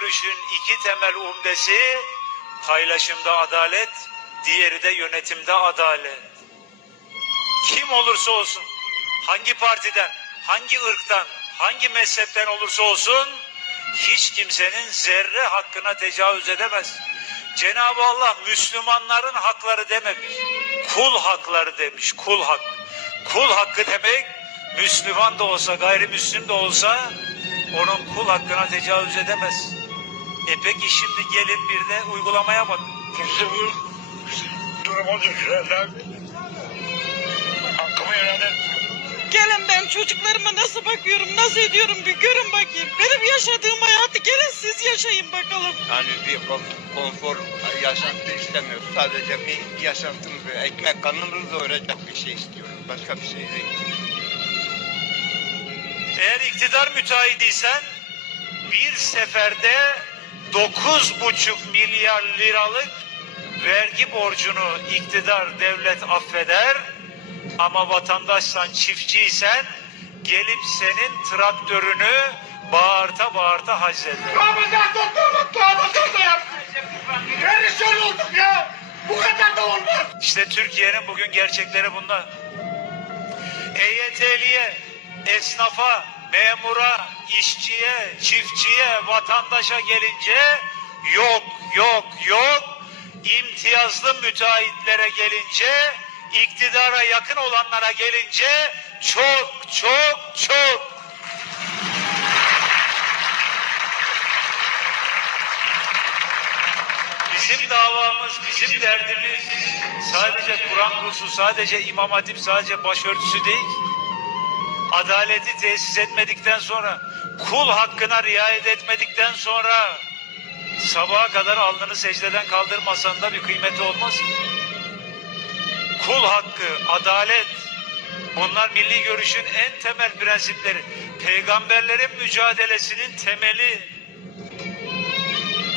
görüşün iki temel umdesi paylaşımda adalet, diğeri de yönetimde adalet. Kim olursa olsun, hangi partiden, hangi ırktan, hangi mezhepten olursa olsun hiç kimsenin zerre hakkına tecavüz edemez. Cenab-ı Allah Müslümanların hakları dememiş. Kul hakları demiş. Kul hak. Kul hakkı demek Müslüman da olsa gayrimüslim de olsa onun kul hakkına tecavüz edemez. E peki şimdi gelin bir de uygulamaya bak. Kimse bu durumu düşürenler hakkımı iade Gelin ben çocuklarıma nasıl bakıyorum, nasıl ediyorum bir görün bakayım. Benim yaşadığım hayatı gelin siz yaşayın bakalım. Yani bir kon- konfor yaşantı istemiyoruz. Sadece bir yaşantımızı, ekmek karnımızı doyuracak bir şey istiyoruz. Başka bir şey değil. Eğer iktidar müteahhidiysen bir seferde 9,5 milyar liralık vergi borcunu iktidar devlet affeder ama vatandaşsan çiftçiysen gelip senin traktörünü bağırta bağırta haczeder. Ramazan doktorluk doğamasını da yapsın. Perişan olduk ya. Bu kadar da olmaz. İşte Türkiye'nin bugün gerçekleri bunlar. EYT'liye, esnafa, memura, işçiye, çiftçiye, vatandaşa gelince yok, yok, yok. İmtiyazlı müteahhitlere gelince, iktidara yakın olanlara gelince çok, çok, çok. Bizim davamız, bizim derdimiz sadece Kur'an kursu, sadece İmam Hatip, sadece başörtüsü değil. Adaleti tesis etmedikten sonra, kul hakkına riayet etmedikten sonra sabaha kadar alnını secdeden kaldırmasan da bir kıymeti olmaz. Kul hakkı, adalet, bunlar milli görüşün en temel prensipleri. Peygamberlerin mücadelesinin temeli.